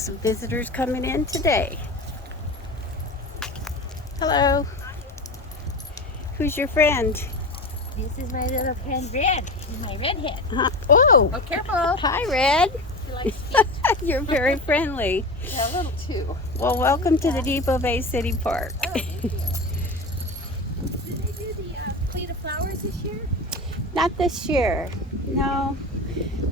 some visitors coming in today. Hello. Who's your friend? This is my little friend Red. She's my redhead. Oh, Oh, careful. hi, Red. She likes feet. You're very friendly. Yeah, a little too. Well, welcome to the Depoe Bay City Park. Oh, thank you. Did they do the plate of flowers this year? Not this year. No.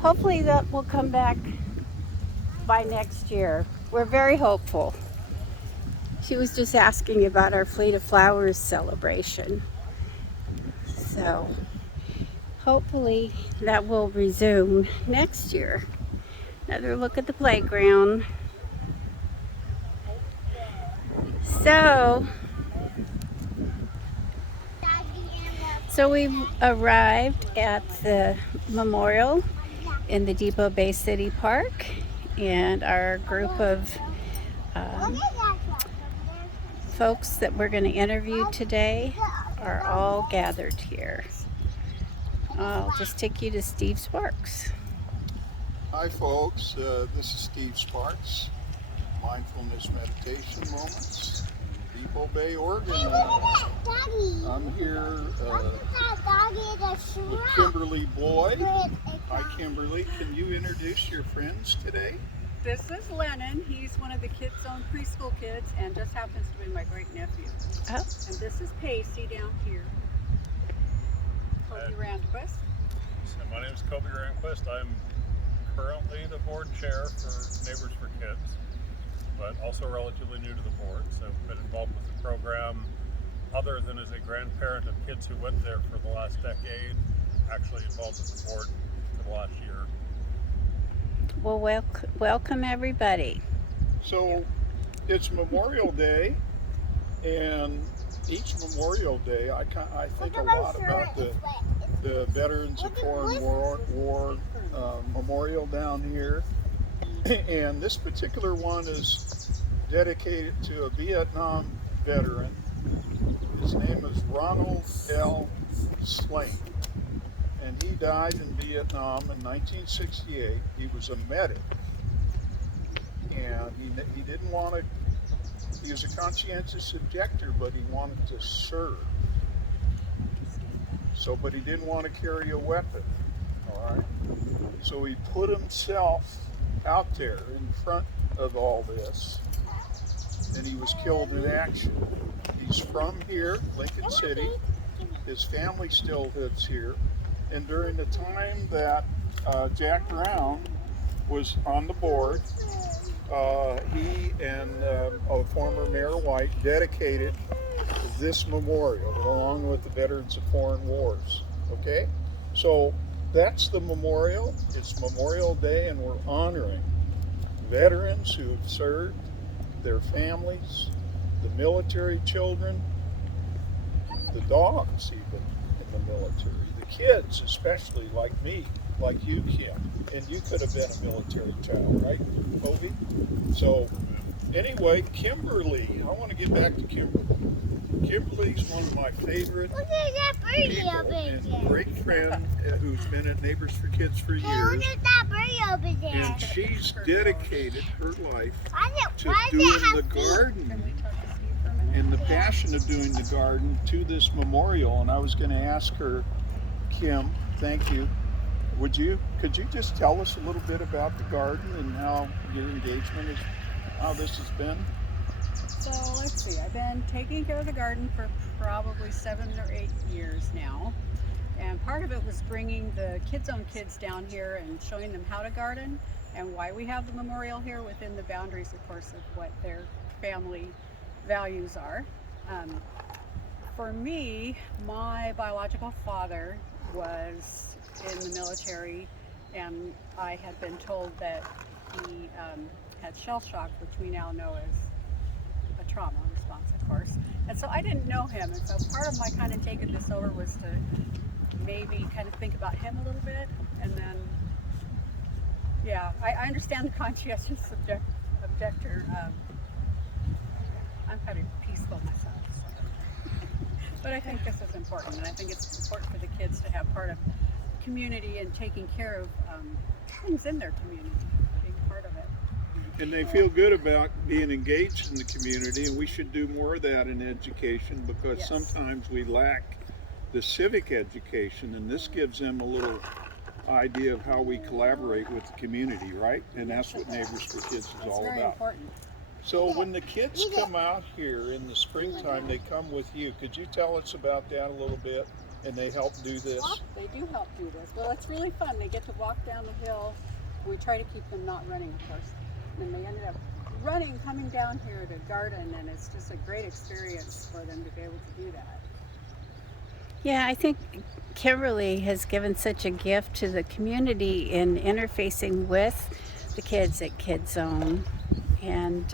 Hopefully that will come back by next year. We're very hopeful. She was just asking about our Fleet of Flowers celebration. So hopefully that will resume next year. Another look at the playground. So we've arrived at the memorial in the Depoe Bay City Park, and our group of folks that we're going to interview today are all gathered here. I'll just take you to Steve Sparks. Hi folks, this is Steve Sparks, Mindfulness Meditation Moments, Depoe Bay, Oregon. I'm here with Kimberly Boyd. Hi Kimberly, can you introduce your friends today? This is Lennon. He's one of the Kids Zone preschool kids and just happens to be my great nephew. Oh. And this is Pacey down here. Kobe Randquist. So my name is Kobe Randquist. I'm currently the board chair for Neighbors for Kids, but also relatively new to the board. So I've been involved with the program other than as a grandparent of kids who went there for the last decade, actually involved with the board for the last year. Well, welcome everybody. So it's Memorial Day, and each Memorial Day I think a lot about the Veterans of Foreign War Memorial down here. And this particular one is dedicated to a Vietnam veteran. His name is Ronald L. Slane, and he died in Vietnam in 1968. He was a medic, and he didn't want to, he was a conscientious objector, but he wanted to serve. So, but he didn't want to carry a weapon, all right? So he put himself out there in front of all this, and he was killed in action. He's from here, Lincoln City. His family still lives here. And during the time that Jack Brown was on the board, he and former Mayor White dedicated this memorial along with the Veterans of Foreign Wars. Okay? So that's the memorial. It's Memorial Day, and we're honoring veterans who have served, their families, the military children, the dogs even in the military, the kids especially, like me, like you, Kim, and you could have been a military child, right, Kobe? So anyway, Kimberly, I want to get back to Kimberly. Kimberly's one of my favorite people and great friend who's been at Neighbors for Kids for years. And she's dedicated her life to doing the garden and the passion of doing the garden to this memorial. And I was going to ask her, Kim, thank you. Could you just tell us a little bit about the garden and how your engagement is, how this has been? So let's see, I've been taking care of the garden for probably 7 or 8 years now. And part of it was bringing the Kids Zone kids down here and showing them how to garden and why we have the memorial here within the boundaries, of course, of what their family values are. For me, my biological father was in the military, and I had been told that he had shell shock, which we now know as a trauma response, of course. And so I didn't know him, and so part of my kind of taking this over was to maybe kind of think about him a little bit, and then, yeah, I understand the conscientious objector. I'm kind of peaceful myself, so. But I think this is important, and I think it's important for the kids to have part of community and taking care of things in their community, being part of it. And they feel good about being engaged in the community, and we should do more of that in education because Yes. sometimes we lack the civic education, and this gives them a little idea of how we collaborate with the community, right? And that's what Neighbors for Kids is That's all very about. important. So when the kids come out here in the springtime, they come with you. Could you tell us about that a little bit? And they help do this? They do help do this. Well, it's really fun. They get to walk down the hill. We try to keep them not running, of course. And they ended up running, coming down here to garden, and it's just a great experience for them to be able to do that. Yeah, I think Kimberly has given such a gift to the community in interfacing with the kids at Kids Zone. And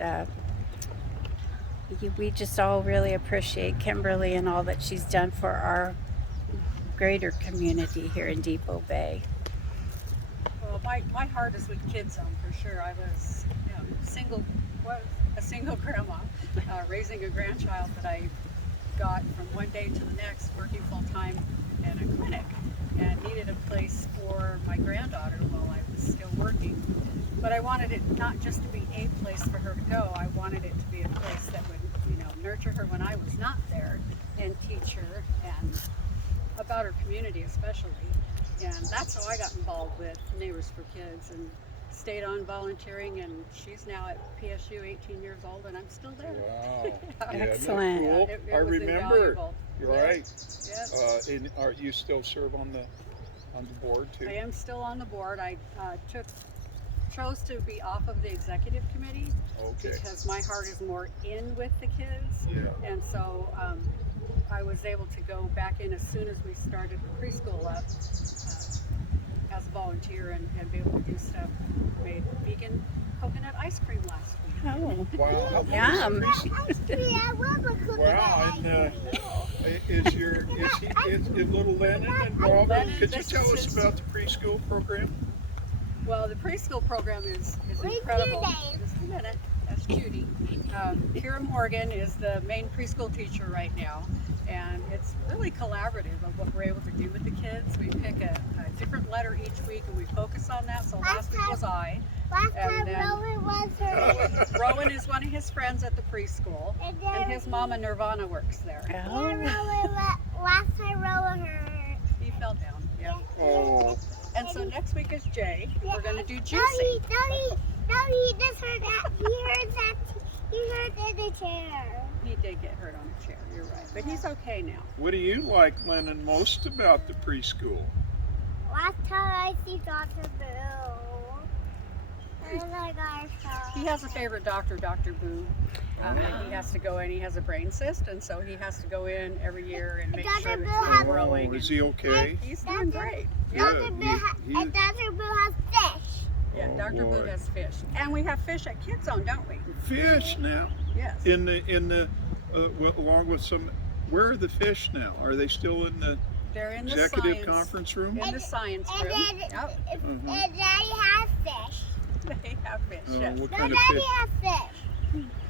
we just all really appreciate Kimberly and all that she's done for our greater community here in Depoe Bay. Well, my heart is with Kids Zone for sure. I was a single grandma raising a grandchild that I got from one day to the next, working full time in a clinic, and needed a place for my granddaughter while I was still working. But I wanted it not just to be a place for her to go. I wanted it to be a place that would, nurture her when I was not there, and teach her and about her community especially. And that's how I got involved with Neighbors for Kids and stayed on volunteering, and she's now at PSU 18 years old, and I'm still there. Wow. Excellent. Yeah, cool? It I was remember. invaluable. You're Yes. right. Yes. And are you still serve on the board too? I am still on the board. I chose to be off of the executive committee Okay. because my heart is more in with the kids. Yeah. And so I was able to go back in as soon as we started preschool up as a volunteer and be able to do stuff. Made vegan coconut ice cream last week. Oh, Wow. yum. Wow. And is little Lennon involved? Lennon, Could you this tell is us his- about the preschool program? Well, the preschool program is incredible. Just a minute. That's Judy. Kira Morgan is the main preschool teacher right now, and it's really collaborative of what we're able to do with the kids. We pick a different letter each week, and we focus on that. So last week was I. Last And time then- Rowan was her. Rowan is one of his friends at the preschool, And and his mama Nirvana works there. Oh. Last time Rowan hurt. He fell down. Yeah. Oh. And so next week is Jay. We're gonna do juicing. No, he just heard that. He heard in the chair. He did get hurt on a chair. You're right, but he's okay now. What do you like, Lennon, most about the preschool? Last time I see Dr. Boo. And I got shot. He has a favorite doctor, Dr. Boo. And he has to go in. He has a brain cyst, and so he has to go in every year and make Dr. sure Boo it's has- not growing. Oh, is he okay? He's doing great. Yeah. Dr. Boo he- and Dr. Boo has fish. Yeah, Oh, Dr. Boo boy. has fish, and we have fish at Kids Zone, don't we? Fish now. Yes. Along with some. Where are the fish now? Are they still in the They're in the executive science. conference room? In the science And room. then Yep, and Daddy has fish. they have fish. Oh, Yes. what No, kind of Daddy fish? has fish.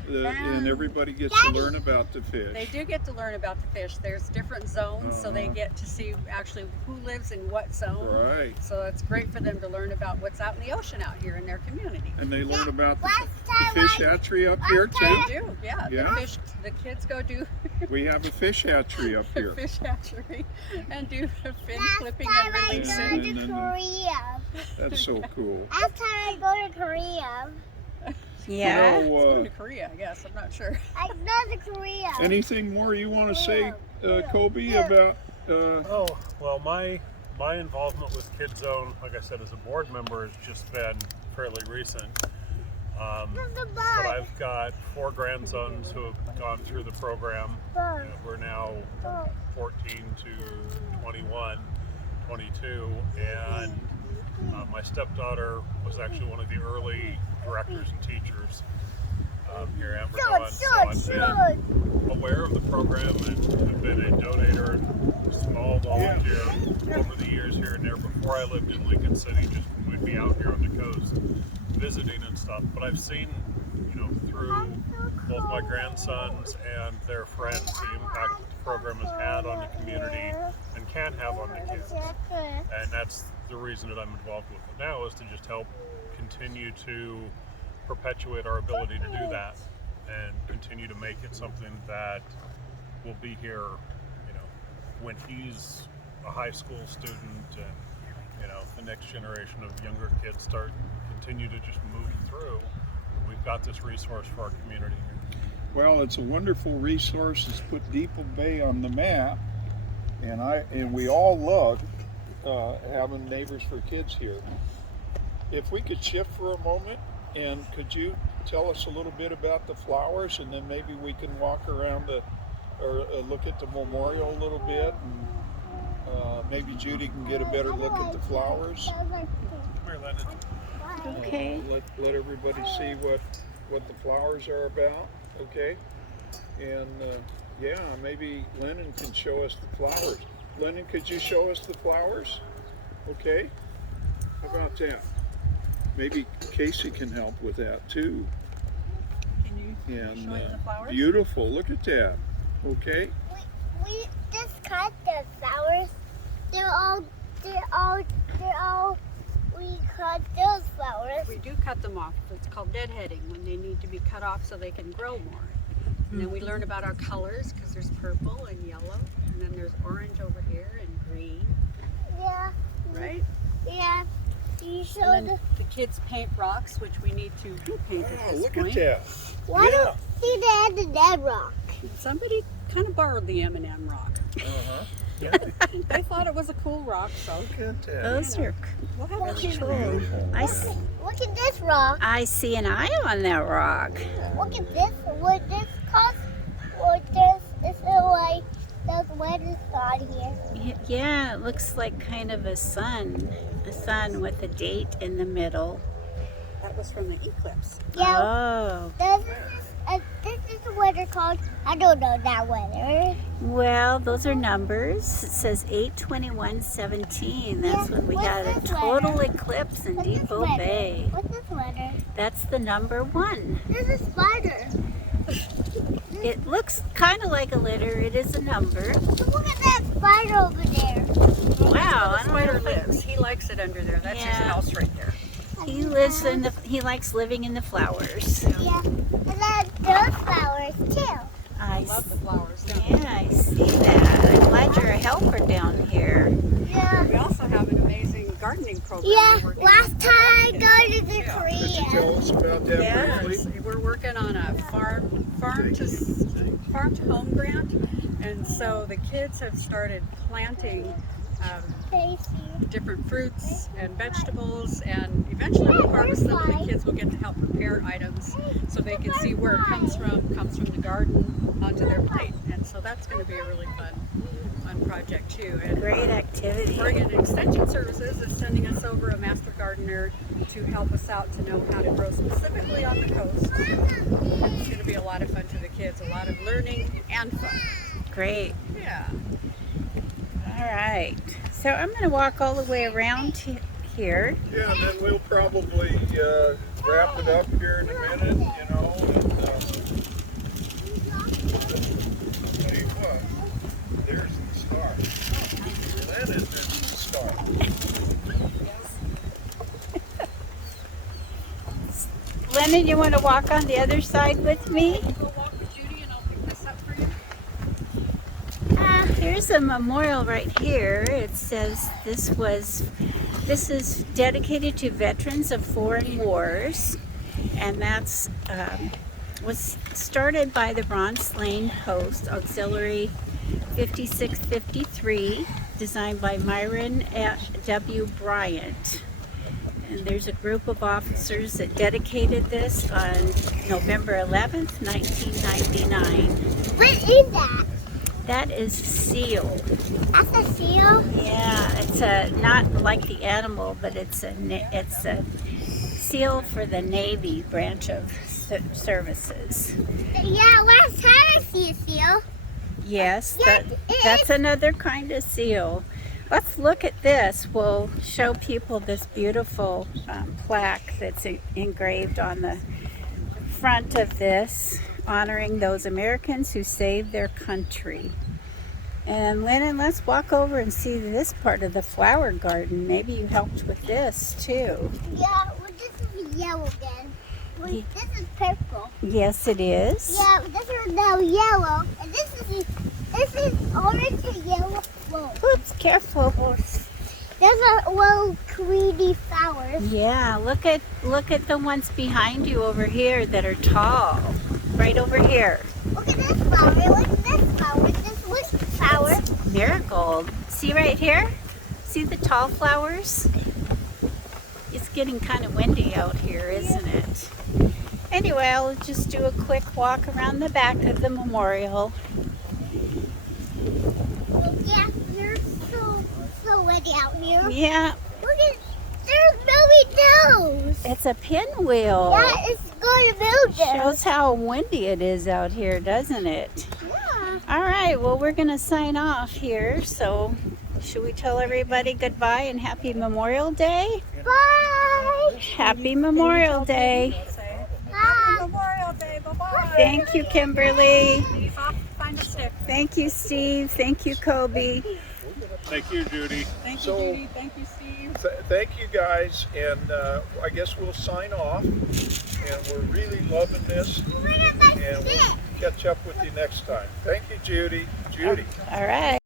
And everybody gets to Daddy. learn about the fish. They do get to learn about the fish. There's different zones, so they Uh-huh. get to see actually who lives in what zone. Right. So it's great for them to learn about what's out in the ocean out here in their community. And they learn about the Last time fish hatchery up here They too. do, yeah. Yeah. The kids go do We have a fish hatchery up the here. fish hatchery and do the fin Last clipping time and I releasing. go to And then- Korea. That's so cool. Last time I go to Korea. Yeah. You know, Going to Korea, I guess. I'm not sure. I go to Korea. anything more you want to say, Kobe, about? Oh, well, my involvement with Kids Zone, like I said, as a board member, has just been fairly recent. The But bug. I've got 4 grandsons who have gone through the program. We're now 14 to 21, 22, and my stepdaughter was actually one of the early directors and teachers here at Verdun. So I've been aware of the program and have been a donator and small volunteer over the years here and there. Before I lived in Lincoln City, just when we'd be out here on the coast visiting and stuff. But I've seen, through both my grandsons and their friends, the impact that the program has had on the community and can have on the kids. And that's the reason that I'm involved with it now, is to just help continue to perpetuate our ability to do that and continue to make it something that will be here, when he's a high school student and, the next generation of younger kids continue to just move through. We've got this resource for our community here. Well, it's a wonderful resource. It's put Depoe Bay on the map, and we all love having Neighbors for Kids here. If we could shift for a moment, and could you tell us a little bit about the flowers, and then maybe we can walk around or look at the memorial a little bit, and maybe Judy can get a better look at the flowers. Come here, Landon. Okay. Let everybody see what the flowers are about, okay? And yeah, maybe Lennon can show us the flowers. Lennon, could you show us the flowers? Okay, how about that? Maybe Casey can help with that too. Can you And show us the flowers? beautiful, look at that, okay? We just cut the flowers. We cut those flowers. We do cut them off. It's called deadheading, when they need to be cut off so they can grow more. And then we learn about our colors, because there's purple and yellow, and then there's orange over here and green, Yeah, right? yeah. You show And the. then the kids paint rocks, which we need to paint at Oh, this look point. at that. Why Yeah. don't see the end of that rock? Somebody kind of borrowed the M&M rock. Uh-huh. They thought it was a cool rock, so Look at that. Those are we'll have to paint it. Beautiful. Look at this rock. I see an eye on that rock. Look at this. What this cost? What this is like the weather on here. Yeah, it looks like kind of a sun with a date in the middle. That was from the eclipse. Yeah. Oh, This is the weather called. I don't know that weather. well, those are numbers. It says 8/21/17. That's Yeah, when we what's got a this total letter? eclipse in What's this Depoe weather? Bay. What's this weather? That's the number 1. This is spider. It looks kind of like a letter. It is a number. Look at that spider over there. Wow, I The don't know spider if I- lives. He likes it under there. That's his Yeah. house right there. He likes living in the flowers. Yeah. And then those flowers too. I Love the flowers. Don't Yeah, I see that. I'm glad you're a helper down here. Yeah. we also have an amazing gardening program. Yeah. we're working Last on. time I go to the Yeah. Could you Korea. tell us about that Yeah. briefly? We're working on a farm to home grant, and so the kids have started planting Tasty. different fruits and vegetables, and eventually we'll harvest them, and the kids will get to help prepare items so they can see where it comes from the garden onto their plate. And so that's going to be a really fun project too. And Great activity. Oregon Extension Services is sending us over a master gardener to help us out to know how to grow specifically on the coast. It's going to be a lot of fun for the kids, a lot of learning and fun. Great. Yeah. All right. So I'm going to walk all the way around to here. Yeah, and then we'll probably wrap it up here in a minute, you know. And, tell you what, there's the star. That is the star. Lennon, you want to walk on the other side with me? Go walk with Judy and I'll pick this up for you. Here's a memorial right here. It says this is dedicated to veterans of foreign wars, and that's was started by the Ron Slane Post Auxiliary 5653, designed by Myron W. Bryant. And there's a group of officers that dedicated this on November 11th, 1999. What is that? That is seal. That's a seal? Yeah, it's a not like the animal, but it's a seal for the Navy branch of services. Yeah, last time I see a seal. Yes, Yeah, that's another kind of seal. Let's look at this. We'll show people this beautiful plaque that's engraved on the front of this, honoring those Americans who saved their country. And Lennon, let's walk over and see this part of the flower garden. Maybe you helped with this too. Yeah, well, this is yellow then. Wait, this is purple. Yes, it is. Yeah, this is now yellow, and this is orange and yellow. Whoa. Oops, careful. There's a little greeny flowers. Yeah, look at the ones behind you over here that are tall. Right over here. Look at this flower. Look at this flower. This which flower? Marigold. See right here? See the tall flowers? It's getting kind of windy out here, isn't it? Anyway, I'll just do a quick walk around the back of the memorial. Oh, yeah, you're so windy out here. Yeah, Look at there's moving nose. it's a pinwheel. Yeah, it's going to move there. Shows how windy it is out here, doesn't it? Yeah. All right, well, we're going to sign off here. So, should we tell everybody goodbye and happy Memorial Day? Bye. Happy Memorial Day. Say, Bye. Memorial Day, bye-bye. Thank you, Kimberly. Hop, find a stick. Thank you, Steve. Thank you, Kobe. Thank you, Judy. Thank So- you, Judy. Thank you, Steve. Thank you guys, and I guess we'll sign off. And we're really loving this, Look at my and stick. we'll catch up with you next time. Thank you, Judy. Judy. All right.